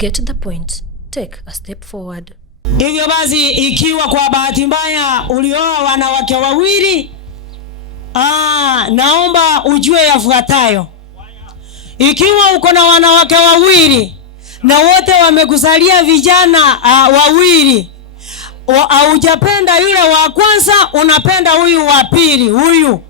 Get the point. Take a step forward. Hivyo basi, ikiwa kwa bahati mbaya ulioa wanawake wawili, naomba ujue yafuatayo. Ikiwa uko na wanawake wawili na wote wamekuzalia vijana wawili, hujapenda yule wa kwanza, unapenda huyu wa pili huyu.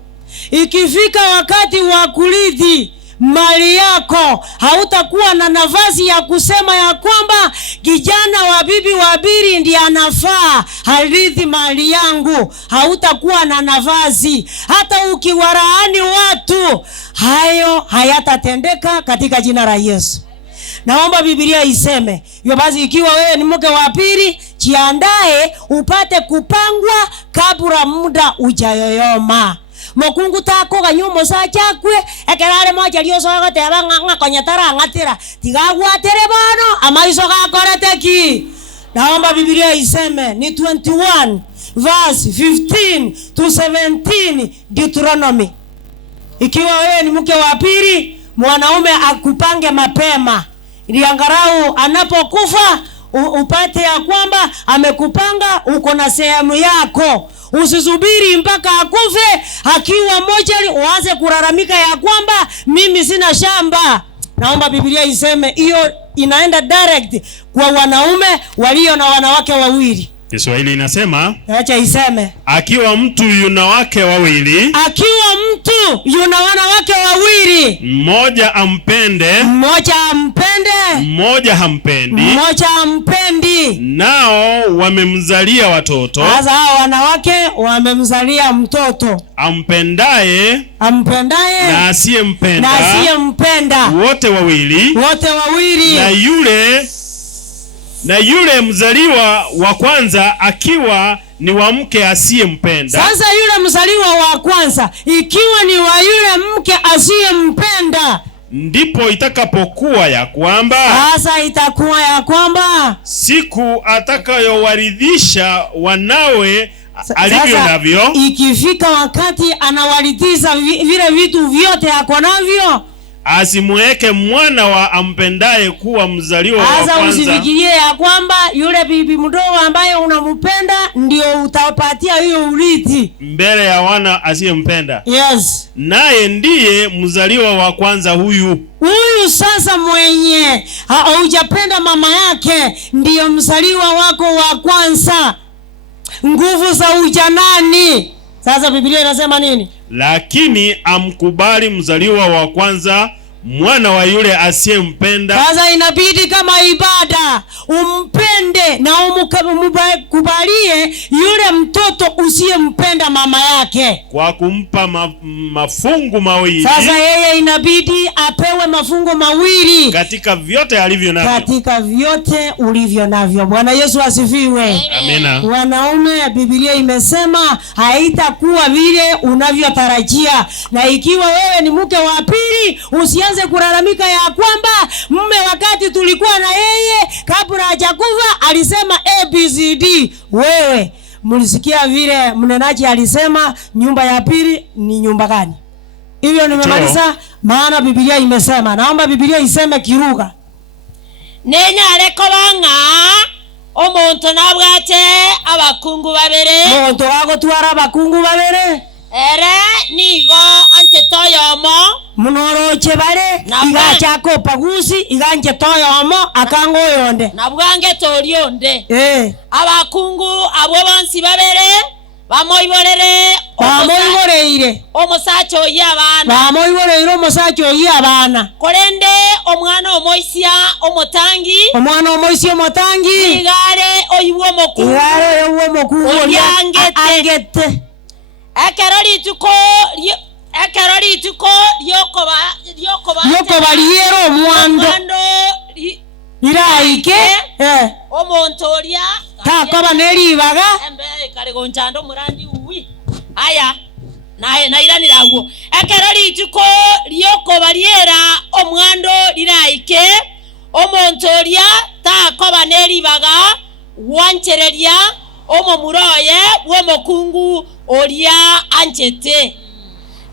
Ikifika wakati wa kurithi mali yako, hautakuwa na nafasi ya kusema ya kwamba kijana wa bibi wa pili ndiye anafaa harithi mali yangu. Hautakuwa na nafasi. Hata ukiwaraani watu, hayo hayatatendeka katika jina la Yesu. Naomba Biblia iseme, hivyo basi ikiwa wewe ni mke wa pili, jiandae upate kupangwa kabla muda ujayoyoma. Mokungu tako ganyumo sa chakwe ekerare moja liyo soga teba nganga konyatara ngatira tigagwatere bono amaiso gakoreteki. Naomba Biblia iseme ni 21 verse 15 to 17 Deuteronomy. Ikiwa wewe ni mke wa pili, mwanaume akupange mapema ili angalau anapokufa upate ya kwamba amekupanga, uko na sehemu yako. Usisubiri mpaka akufe akiwa moja uanze kulalamika ya kwamba mimi sina shamba. Naomba Biblia iseme hiyo inaenda direct kwa wanaume walio na wanawake wawili. Kiswahili inasema, acha iseme, akiwa mtu yuna wake wawili, akiwa mtu yuna wanawake wawili, mmoja ampende, mmoja ampende, mmoja hampendi, mmoja ampendi, nao wamemzalia watoto. Sasa hao wanawake wamemzalia mtoto. Ampendaye na asiyempenda, wote wawili, na yule mzaliwa wa kwanza akiwa ni wa mke asiyempenda. Sasa yule mzaliwa wa kwanza ikiwa ni wa yule mke asiyempenda, ndipo itakapokuwa ya kwamba, sasa itakuwa ya kwamba siku atakayowaridhisha wanawe alivyo navyo, ikifika wakati anawaridhisha vile vitu vyote ako navyo, asimweke mwana wa ampendaye kuwa mzaliwa wa kwanza. Sasa usifikirie ya kwamba yule bibi mdogo ambaye unampenda ndio utapatia hiyo urithi mbele ya wana asiyempenda. Yes. Naye ndiye mzaliwa wa kwanza huyu. Sasa mwenye hujapenda mama yake ndiyo mzaliwa wako wa kwanza. Nguvu za ujanani. Sasa Biblia inasema nini? Lakini amkubali mzaliwa wa kwanza, mwana wa yule asiyempenda. Sasa inabidi kama ibada umpende na umkubalie yule mtoto usiyempenda mama yake, kwa kumpa mafungu mawili. Sasa yeye inabidi apewe mafungu mawili katika vyote alivyo navyo, katika vyote ulivyo navyo. Bwana Yesu asifiwe. Amina. Wanaume, Biblia imesema haitakuwa vile unavyotarajia. Na ikiwa wewe ni mke wa pili, usianze kulalamika ya kwamba mume wakati tulikuwa na yeye kabla hajakufa alisema ABCD. Wewe mlisikia vile mnenaji alisema nyumba ya pili ni nyumba gani? Hivyo nimemaliza, maana Biblia imesema. Naomba Biblia iseme kiruga. Nenya areko banga omuntu nabwate abakungu babere. Omuntu agotwara abakungu babere. Ere nigo ante toyomo munoroche bare igacha ko pagusi iganje toyomo akango yonde nabwange torionde. Abakungu abo bansi babere bamoiboreire omusacho y'abana korende omwana omoisia omotangi igare oyuwo moku angete Ekerori tuko yokoba liero mwando iraike omuntu oria takoba neribaga embe kare gonchando murandi uwi aya na iranira guo. Ekerori tuko yokoba liera omwando liraike omuntu oria takoba neribaga wanchereria omomuroye womokungu oria anchete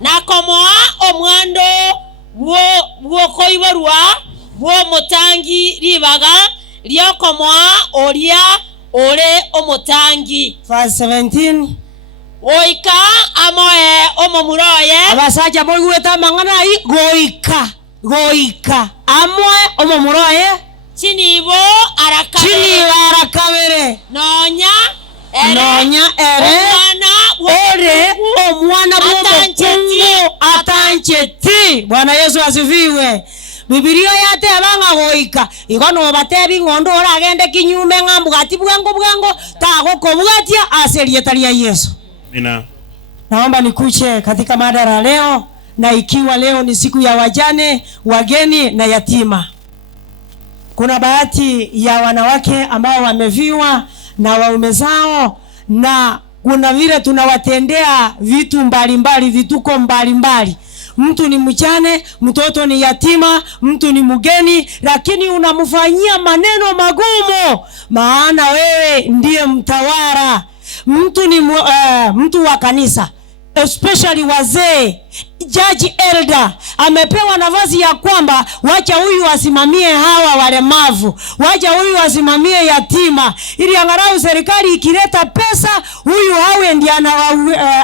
nakomoa omwando wo koiborwa bw'omutangi ribaga lyokomwa oria ole omutangi. Verse 17. Goika amoe omomuroye. Abasaja moigweta mang'ana goika amwe omomuroye. Chinibo arakabere. Nonya ere omwana bw'omukungu atancheti. Bwana Yesu asifiwe. Biblia yate abanga goika igono batebi ngondo oragende kinyume ng'ambu gati bwango tago kobwatia aserietalia Yesu. Amina. Naomba nikuche katika mada leo, na ikiwa leo ni siku ya wajane, wageni na yatima. Kuna bahati ya wanawake ambao wameviwa na waume zao, na kuna vile tunawatendea vitu mbalimbali, vituko mbalimbali. Mtu ni mchane, mtoto ni yatima, mtu ni mgeni, lakini unamfanyia maneno magumu, maana wewe ndiye mtawala. Mtu ni mtu wa kanisa, especially wazee, judge elder, amepewa nafasi ya kwamba wacha huyu asimamie hawa walemavu, wacha huyu asimamie yatima, ili angalau serikali ikileta pesa huyu hawe ndiye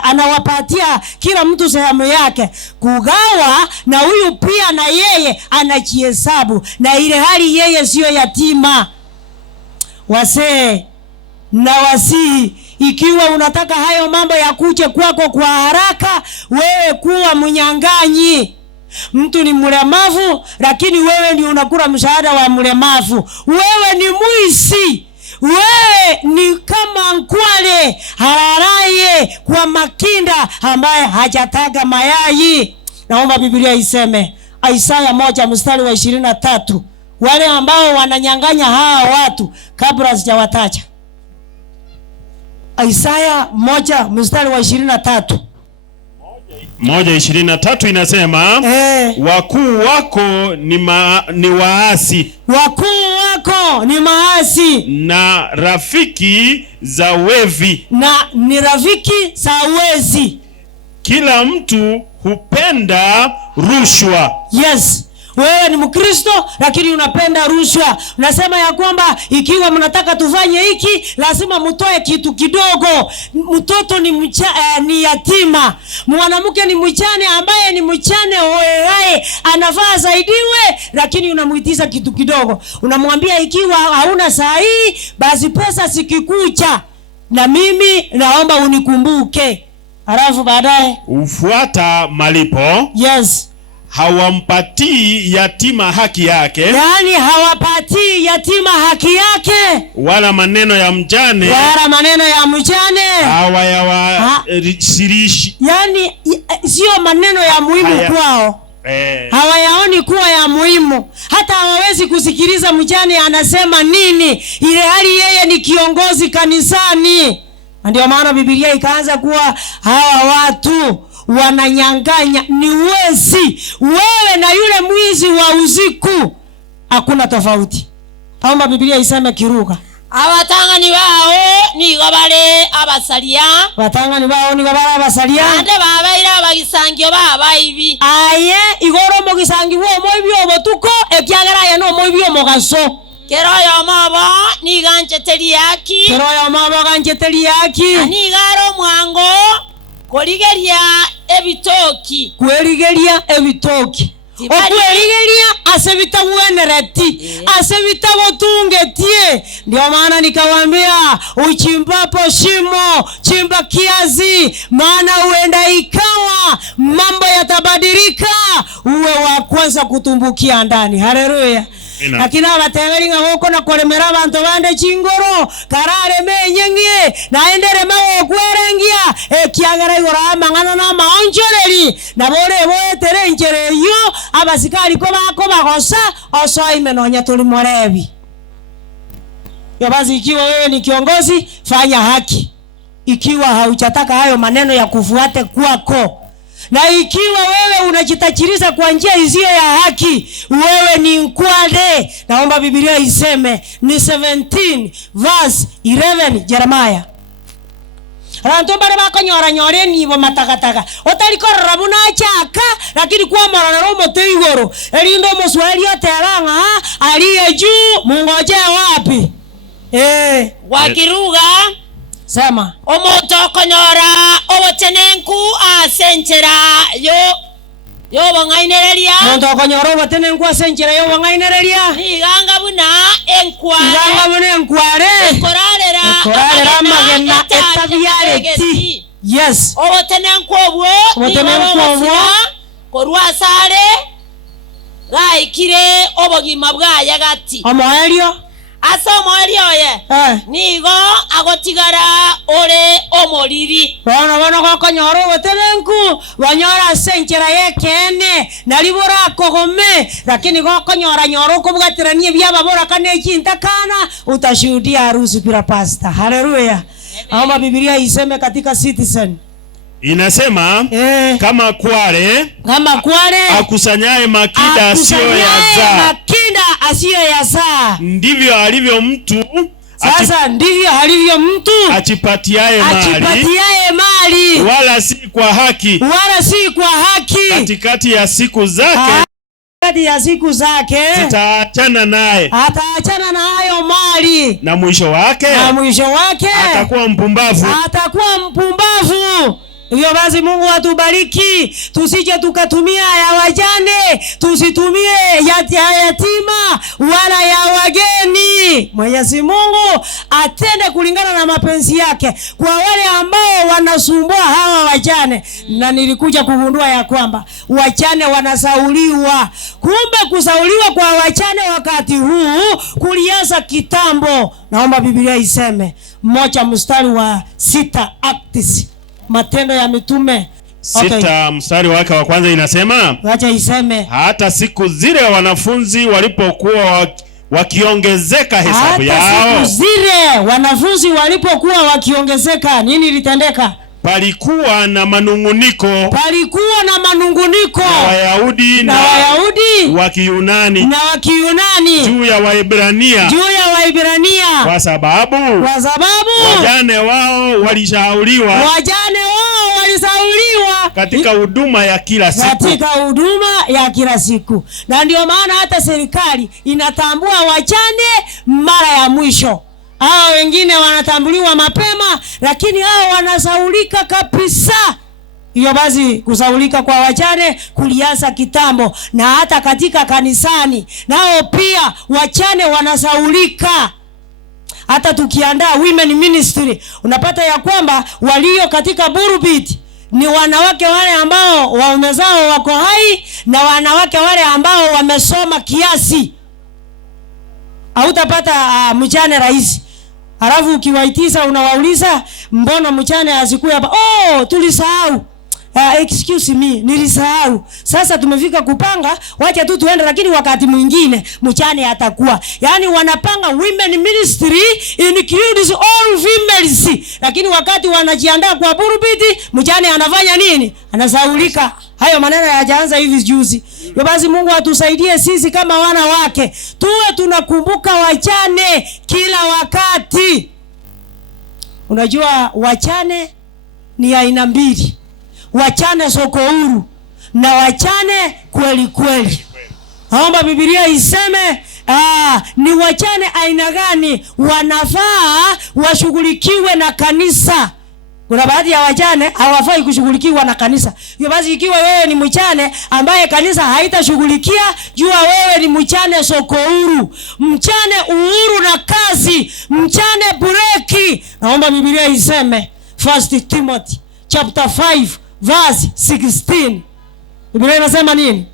anawapatia kila mtu sehemu yake kugawa, na huyu pia na yeye anajihesabu, na ile hali yeye sio yatima. Wazee na wasihi, ikiwa unataka hayo mambo ya kuche kwako kwa haraka, wewe kuwa mnyang'anyi. Mtu ni mlemavu, lakini wewe ndio unakula mshahara wa mlemavu. Wewe ni mwizi. Wewe ni kama nkwale hararaye kwa makinda ambaye hajataga mayai. Naomba Biblia iseme, Isaya 1:23, wale ambao wananyang'anya hawa watu kabla sijawataja. Isaya 1:23. 1:23 inasema wakuu wako ni waasi. Wakuu wako ni maasi. Na rafiki za wevi. Na ni rafiki za wezi. Kila mtu hupenda rushwa. Yes. Wewe ni Mkristo lakini unapenda rushwa. Unasema ya kwamba ikiwa mnataka tufanye hiki lazima mtoe kitu kidogo. Mtoto ni yatima. Mwanamke ni mchane ambaye ni mchane hoehae, anafaa saidiwe, lakini unamuitiza kitu kidogo. Unamwambia ikiwa hauna saa hii basi pesa sikikucha na mimi naomba unikumbuke. Halafu baadaye ufuata malipo. Yes. Hawampatii yatima haki yake. Yani hawapatii yatima haki yake. Wala maneno ya mjane. Hawayawashirishi. Yani sio maneno ya muhimu kwao. Hawayaoni kuwa ya muhimu. Hata hawawezi kusikiliza mjane anasema nini, ile hali yeye ni kiongozi kanisani. Ndio maana Biblia ikaanza kuwa hawa watu wananyang'anya, ni wezi. Wewe na yule mwizi wa usiku hakuna tofauti. Naomba Biblia iseme kiruka. Abatangani bao ni gobale abasalia. Batangani bao ni gobale abasalia. Ande babaira abagisangio babaibi. Aye igoro mo gisangi wo moibi obotuko ekyagera ya no moibi omogaso. Keroyo mabo ni gancheteriaki. Ani garo mwango koligeria ebitoki. Kweligeria ebitoki. Okweligeria asebita wenereti. Asebita botungetie. Ndio maana nikawaambia uchimbapo shimo chimba kiazi, maana uenda ikawa mambo yatabadilika, uwe wa kwanza kutumbukia ndani. Haleluya. Lakini abateberi ngako na kolemera abantu bande chingoro karare menyengie naendere mawo kwerengia ekiagara igora mangana na maonjoreri na bore boetere njereyo abasikali ko bako bagosa osoi menonya tuli morebi. Yo basi ikiwa wewe ni kiongozi fanya haki. Ikiwa hauchataka hayo maneno ya kufuate kwako, na ikiwa wewe unajitachiriza kwa njia isiyo ya haki, wewe ni nkwade. Naomba Biblia iseme ni 17:11 Jeremiah. Ranto bare bakonyora nyore nibo matakataka. Otalikorra buna chaka lakini kwa marana romo teigoro. Elindo moswali oteranga aliye juu mungoje wapi? Wakiruga sema omuntu okonyora obotenenku asenchera yo bangainereria omuntu okonyora obotenenku asenchera yo bangainereria iganga buna enkware korarera magena etabyareti. Yes, obotenenku obwo korwasare gaikire obogima bwaya gati omoerio asomoerio ye nigo agotigara ore omoriri bono gokonyora obotenenku banyora senchera yekene nalibora kogome, lakini gokonyora nyoro kubwatiranie byababora kane kintakana utashuhudia harusi bila pasta. Haleluya. Naomba Biblia iseme katika Citizen. Inasema kama kware akusanyaye makinda asiyo yazaa ndivyo alivyo mtu achipatiaye mali wala si kwa haki katikati ya siku zake zitaachana naye, ataachana na hayo mali, na mwisho wake atakuwa mpumbavu. Hivyo basi Mungu atubariki, tusije tukatumia ya wajane, tusitumie ya yatima wala ya wageni. Mwenyezi Mungu atende kulingana na mapenzi yake kwa wale ambao wanasumbua hawa wajane. Na nilikuja kugundua ya kwamba wajane wanasauliwa. Kumbe kusauliwa kwa wajane wakati huu kulianza kitambo. Naomba Biblia iseme 1:6 Acts, Matendo ya Mitume 6 mstari wake wa kwanza inasema, wacha iseme, hata siku zile wanafunzi walipokuwa wakiongezeka hesabu yao. Hata siku zile wanafunzi walipokuwa wakiongezeka, nini litendeka? Palikuwa na manunguniko na Wayahudi na Wakiyunani juu ya Waebrania kwa sababu wajane wao walishauriwa katika huduma ya kila siku. Na ndio maana hata serikali inatambua wajane mara ya mwisho. Hao wengine wanatambuliwa mapema, lakini hao wanasaulika kabisa. Hiyo basi kusaulika kwa wajane kulianza kitambo, na hata katika kanisani nao pia wajane wanasaulika. Hata tukiandaa women ministry unapata ya kwamba walio katika pulpit ni wanawake wale ambao waume zao wako hai na wanawake wale ambao wamesoma kiasi. Hautapata mjane rahisi. Halafu ukiwaitiza unawauliza mbona mjane asikuwe hapa? Tulisahau. Excuse me, nilisahau. Sasa tumefika kupanga, wacha tu tuende, lakini wakati mwingine mjane atakuwa. Yaani wanapanga women ministry includes all females. Lakini wakati wanajiandaa kwa pulpit, mjane anafanya nini? Anasaulika. Hayo maneno yajaanza hivi juzi. Basi Mungu atusaidie sisi kama wana wake, tuwe tunakumbuka wajane kila wakati. Unajua wajane ni aina mbili. Wajane soko huru na wajane kweli kweli. Naomba Biblia iseme ni wajane aina gani wanafaa washughulikiwe na kanisa. Kuna baadhi ya wajane hawafai kushughulikiwa na kanisa. Hivyo basi ikiwa wewe ni mjane ambaye kanisa haitashughulikia, jua wewe ni mjane soko huru. Mjane uhuru na kazi, mjane bureki. Naomba Biblia iseme 1 Timothy chapter 5 verse 16. Biblia inasema nini?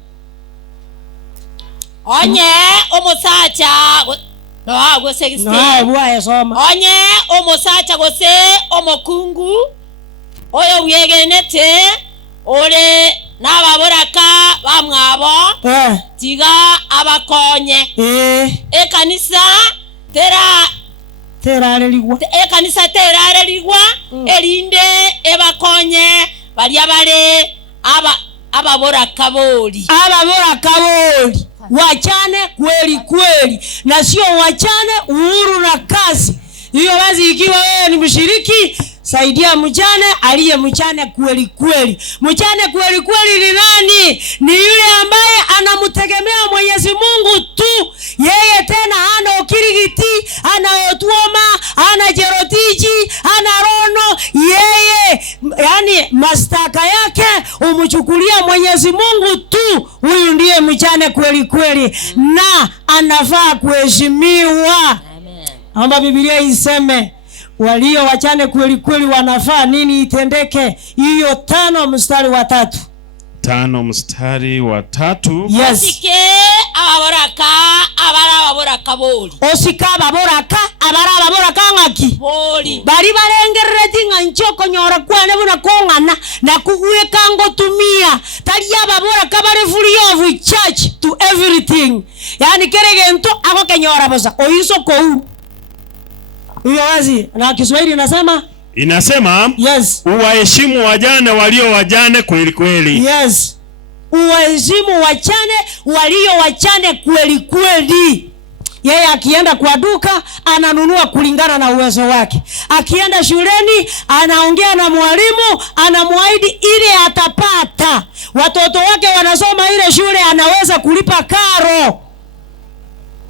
Onye omusacha no bwaye soma. Onye omusacha gose omukungu oyo wiyegenete ole nababoraka bamwabo tiga abakonye ekanisa terarerigwa erinde ebakonye balia bale ababoraka boli wachane kweli kweli, na sio wachane uhuru na kazi. Hiyo basi ikiwa wewe ni mshiriki, saidia mjane aliye mjane kweli kweli. Mjane kweli kweli ni nani? Ni yule ambaye anamtegemea Mwenyezi Mungu tu. Yeye yani mashtaka yake umchukulia Mwenyezi Mungu tu, huyu ndiye mjane kweli kweli na anafaa kuheshimiwa. Naomba Biblia iseme walio wachane kweli kweli wanafaa nini itendeke. Hiyo 5 mstari wa 3. 5 mstari wa 3. Yes. Osike ababoraka abarababoraka boli. Osika ababoraka abarababoraka ngaki Boli. bari barengerere tinga nchoko nyora kwane buna kongana na kugweka ngotumia tali ababoraka bare free of charge to everything. Yani keregento ako kenyora bosa oyiso ko hiyo wazi na Kiswahili inasema yes, uwaheshimu wajane walio wajane kweli kweli. Yes, uwaheshimu wachane walio wachane kweli kweli. Yeye akienda kwa duka ananunua kulingana na uwezo wake. Akienda shuleni anaongea na mwalimu, anamwaahidi ile atapata. Watoto wake wanasoma ile shule, anaweza kulipa karo.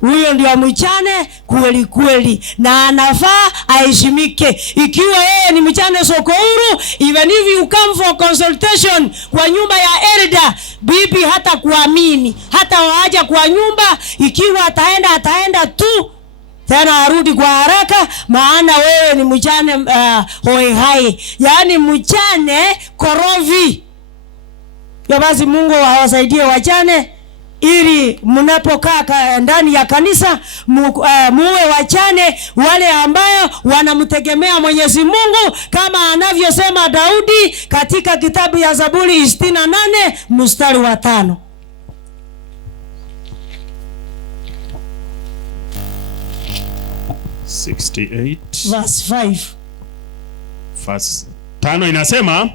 Huyo ndio mchane kweli kweli na anafaa aheshimike. Ikiwa yeye ni mchane soko huru, even if you come for consultation kwa nyumba ya elder, bibi hata kuamini, hata waaja kwa nyumba, ikiwa ataenda tu tena arudi kwa haraka, maana wewe ni mchane hoi hai, yani mchane korovi. Kwa basi Mungu awasaidie wachane ili mnapokaa ndani ya kanisa muwe wachane wale ambayo wanamtegemea Mwenyezi Mungu, kama anavyosema Daudi katika kitabu ya Zaburi 68 mstari wa 5. Verse 5. Verse 5 inasema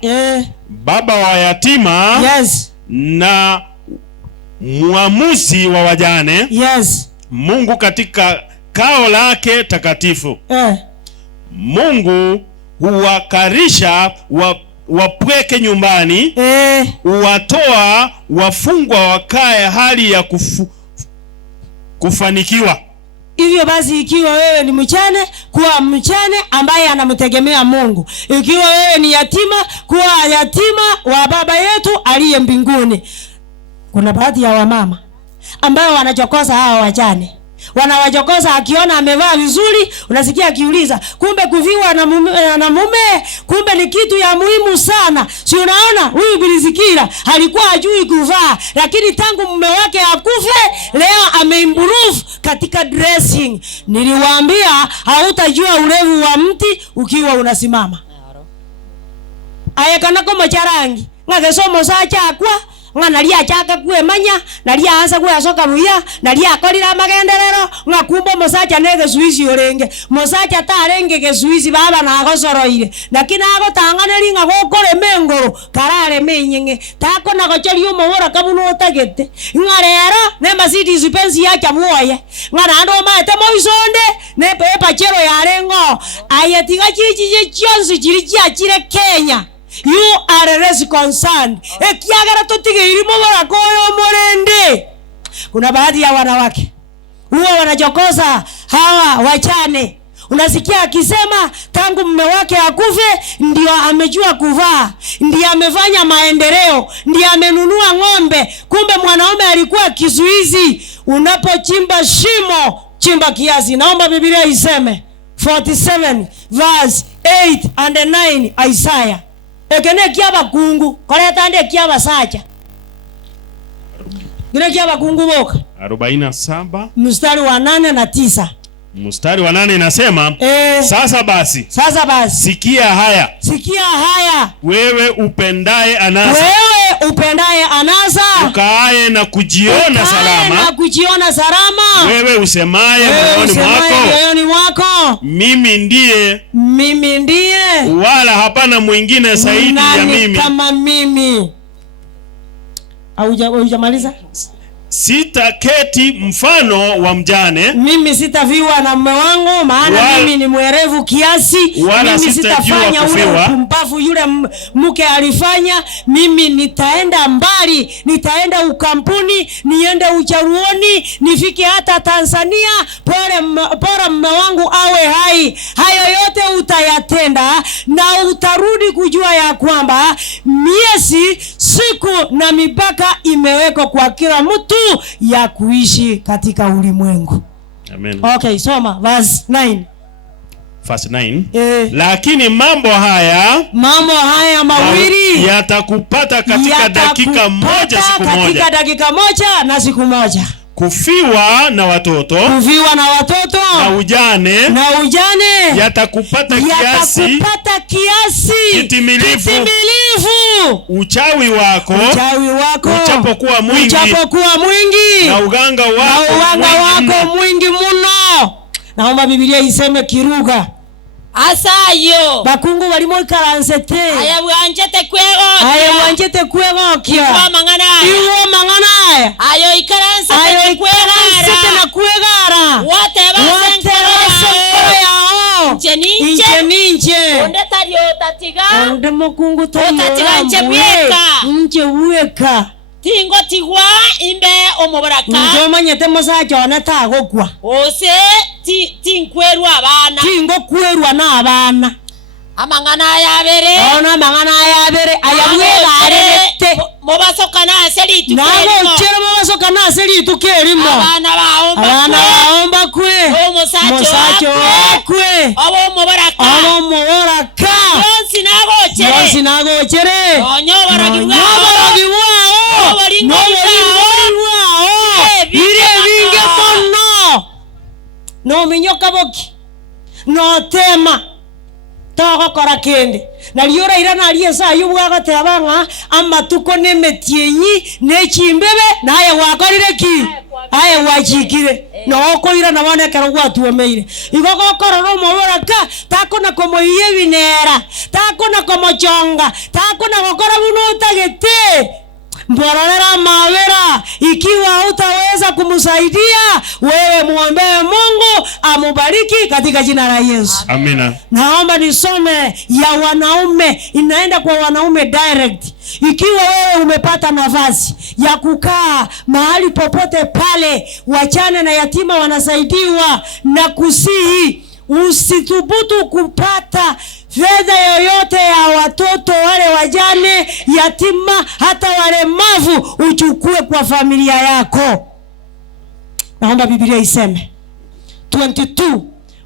baba wa yatima, yes, na muamuzi wa wajane, yes, Mungu katika kao lake takatifu. Mungu huwakarisha wapweke nyumbani, huwatoa wafungwa wakae hali ya kufanikiwa. Hivyo basi ikiwa wewe ni mchane, kuwa mchane ambaye anamtegemea Mungu. Ikiwa wewe ni yatima, kuwa yatima wa baba yetu aliye mbinguni. Kuna baadhi ya wamama ambao wanachokoza hao wajane. Wanawachokoza, akiona amevaa vizuri, unasikia akiuliza, kumbe kuviwa na mume kumbe ni kitu ya muhimu sana. Si unaona huyu Bilizikira alikuwa hajui kuvaa, lakini tangu mume wake akufe leo ameimprove katika dressing. Niliwaambia hautajua urefu wa mti ukiwa unasimama. Ayekana komo charangi ngagesomo sacha akwa ngana lia chaka kuemanya na lia anza kuyasoka ruya na lia akorira magenderero ngakumbo mosacha nege suizi orenge mosacha tarenge ke suizi baba na agosoroire lakini agotangana linga gokore mengoro karare menyenge tako na gocheri umobora kabuno otagete ngarero ne masiti zipenzi yacha muoye ngana ando maete moisonde ne pepa chero yarengo ayetiga chichi chionzi chirichia chire Kenya. You are less concerned. Ekiagara totige ilimo bora koyo morende. Kuna baadhi ya wanawake huwa wanachokoza hawa wachane. Unasikia akisema tangu mume wake akufe ndio amejua kuvaa, ndio amefanya maendeleo, ndio amenunua ng'ombe. Kumbe mwanaume alikuwa kizuizi. Unapochimba shimo, chimba kiasi. Naomba Biblia iseme 47 verse 8 and 9 Isaiah. Ekene kiaba kungu koleta ande kiaba sacha gine kiaba kungu boka 47 mstari wa 8 na 9. Mstari wa 8 inasema sasa basi sikia haya wewe upendaye anasa ukaaye na kujiona salama wewe usemaye moyoni mwako mimi ndiye wala hapana mwingine zaidi ya mimi. Kama mimi. Haujamaliza? sitaketi mfano wa mjane, mimi sitaviwa na mume wangu, maana mimi ni mwerevu kiasi. Mimi sitafanya ule upumbavu yule mke alifanya. Mimi nitaenda mbali, nitaenda ukampuni, niende ucharuoni, nifike hata Tanzania, bora mume wangu awe hai. Hayo yote utayatenda na utarudi kujua ya kwamba miezi, siku na mipaka imewekwa kwa kila mtu ya kuishi katika ulimwengu. Amen. Okay, soma verse 9. Verse 9. Lakini mambo haya mawili yatakupata katika dakika moja, siku moja. Katika dakika moja na siku moja. Kufiwa na watoto na ujane yatakupata kiasi kitimilifu. Uchawi wako uchapokuwa mwingi na uganga wako mwingi mno. Naomba Biblia iseme Kiruga. Asayo bakungu balimo ikaransete aya wanjete kwego kia iwo mangana ayo ikaransete na kwegara wote basenkero yao inche onde mukungu to nje uweka tingo tigwa imbe omubaraka njomanyete musacha onatagokwa ose tinkwerwa abana tingo kwerwa na abana amangana yabere ayabwegarete mubasoka na selitu kerimo abana baomba kwe musacho kwe abo mubaraka yonsi nagochere onyobaragibwa bire binge mono no minyoka boki no tema togokora kende na liora ira na aliesa yubwa tabanga amatuko nemetienyi nechimbebe naye wakorire ki aye wachikire no koira na bana kero gwatuomeire igogokora no moboraka takona komoiye binera takona komochonga takona gokora buno tagete mbororera mawera. Ikiwa utaweza kumsaidia wewe, muombee Mungu amubariki katika jina la Yesu. Amina. Naomba nisome ya wanaume, inaenda kwa wanaume direct. Ikiwa wewe umepata nafasi ya kukaa mahali popote pale wachane na yatima wanasaidiwa, na kusihi usithubutu kupata fedha yoyote ya watoto wale wajane, yatima, hata walemavu, uchukue kwa familia yako. Naomba Biblia iseme 22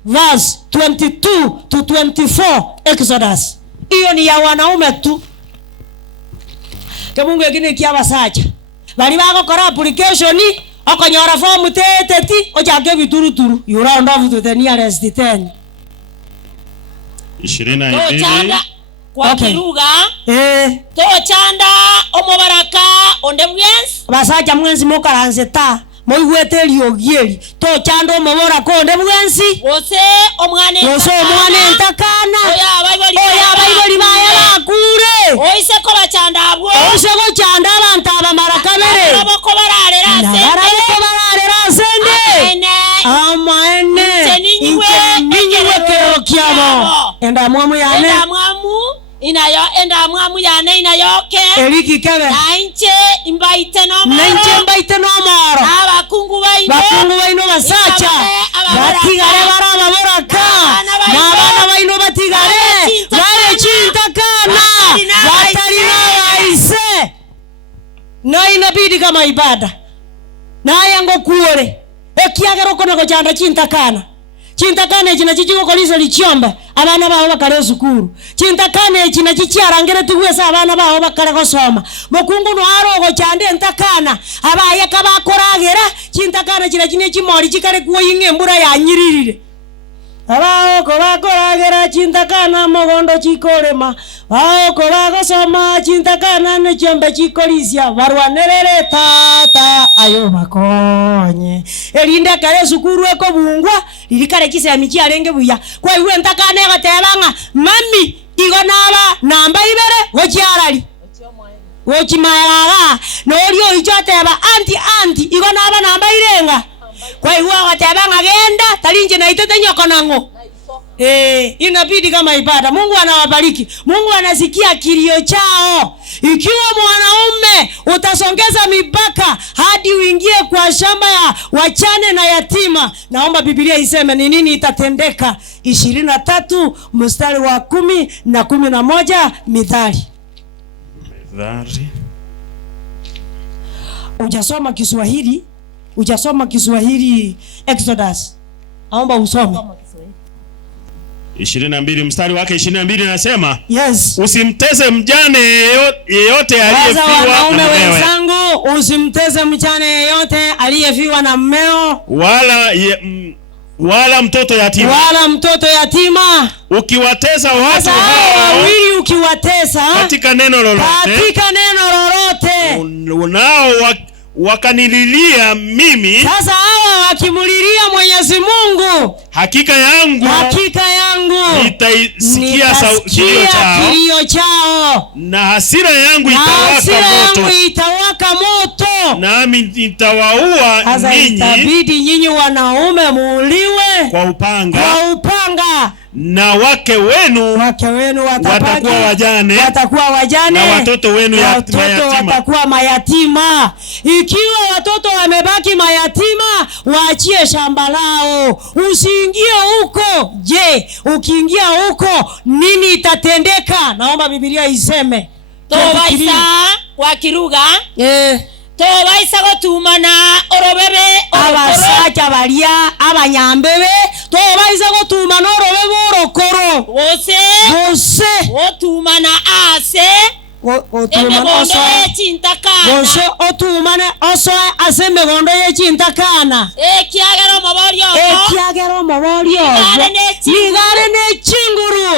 verse 22 to 24 Exodus. Hiyo ni ya wanaume tu. Mungu wengine kiabasacha bali bagokora application okonyora form teteti ojage bituruturu you round off to the nearest 10 22 kwa Kiruga to chanda omubaraka onde bwensi basacha mwenzi mokaranze ta moigwete liogieri to chanda omubaraka onde bwensi ose omwane ntakana oya baiboli baya bakure oise ko bachanda abwo oise ko chanda abantu abamaraka bere abako bararera sende amaene ninywe kero kiabo enda mwamu yane inayoke eriki kebe nainche imbaite no moro abakungu baino basacha batigare barababoraka nabana baino batigare bare chintakana batarina baise na inabidi kama ibada na yango kuore ekiagero kono ko chanda chintakana china chichiko kolisa lichiomba abana baho bakare sukuru chintakane china chichiarangere tugwesa abana baho bakare gosoma mokungu no arogo chande ntakana abaye kabakoragera chintakana china chine chimori chikare kuo ingembura ya nyiririre abaho ko bakoragera chintakana mogondo chikorema baho ko bagosoma chintakana ne chombe chikolisia barwanerere tata ayo bakonye elinda kare sukuru eko bungwa lilikare kisa michi arenge buya kwa iwe ntakane gatebanga mami igo naba namba ibere gochiarali wokimayara nolio ichoteba anti igona aba namba irenga kwa hiyo wateba ngagenda talinje na itete nyoko nango inabidi kama ibada. Mungu anawabariki. Mungu anasikia kilio chao. Ikiwa mwanaume utasongeza mipaka hadi uingie kwa shamba ya wachane na yatima, naomba Biblia iseme ni nini itatendeka. 23 mstari wa 10 na 11 Mithali. Ujasoma Kiswahili Exodus. Naomba usome 22 mstari wake 22 nasema, yes, usimteze mjane yeyote aliyefiwa na mumewe. Wenzangu, usimteze mjane yeyote aliyefiwa na mmeo, wala mtoto yatima. Ukiwatesa watu hao wawili, ukiwatesa katika neno lolote, unao wakanililia mimi, sasa hawa wakimulilia Mwenyezi Mungu, hakika yangu nitaisikia kilio chao, na hasira yangu itawaka moto, nami nitawaua ninyi. Itabidi nyinyi wanaume muuliwe kwa upanga, na wake wenu watakuwa wajane, na watoto wenu watakuwa mayatima. Ikiwa watoto wamebaki mayatima, waachie shamba lao, usiingie huko. Je, ukiingia huko nini itatendeka? Naomba Biblia iseme tobaisa kwa kiruga tobaisa gotumana orobebe abasacha balia abanyambebe tobaisa gotumana orobebe orokoro bose gotumana ase otumana oso ase megondo y'ekintakana ekiagero moborio nigare n'ekinguru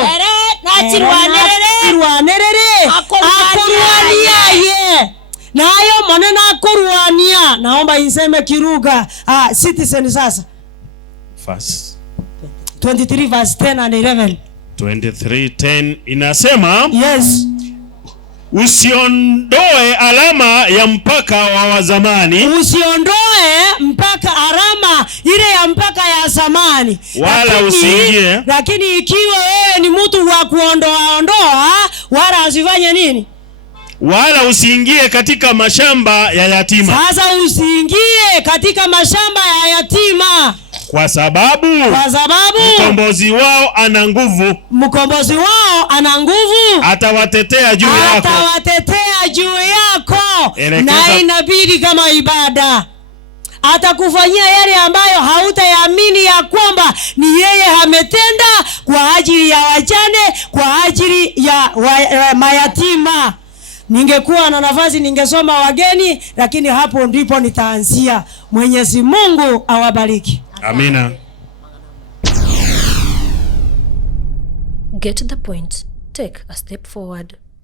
nakirwanerere akorwaniaye nayo maneno akorwania. Naomba iseme kiruga Citizen sasa verse 23 verse 10 and 11. 23:10 inasema, yes, usiondoe alama ya mpaka wa zamani, usiondoe mpaka alama ile ya mpaka ya zamani, wala usiingie. Lakini ikiwa wewe ni mtu wa kuondoa wala usifanye nini? Wala usiingie katika mashamba ya yatima. Sasa usiingie katika mashamba ya yatima, kwa sababu mkombozi wao ana nguvu, atawatetea juu yako. Na inabidi kama ibada atakufanyia yale ambayo hautayaamini ya kwamba ni yeye ametenda kwa ajili ya wajane, kwa ajili ya mayatima. Ningekuwa na nafasi ningesoma wageni, lakini hapo ndipo nitaanzia. Mwenyezi Mungu awabariki. Amina. Get the point. Take a step forward.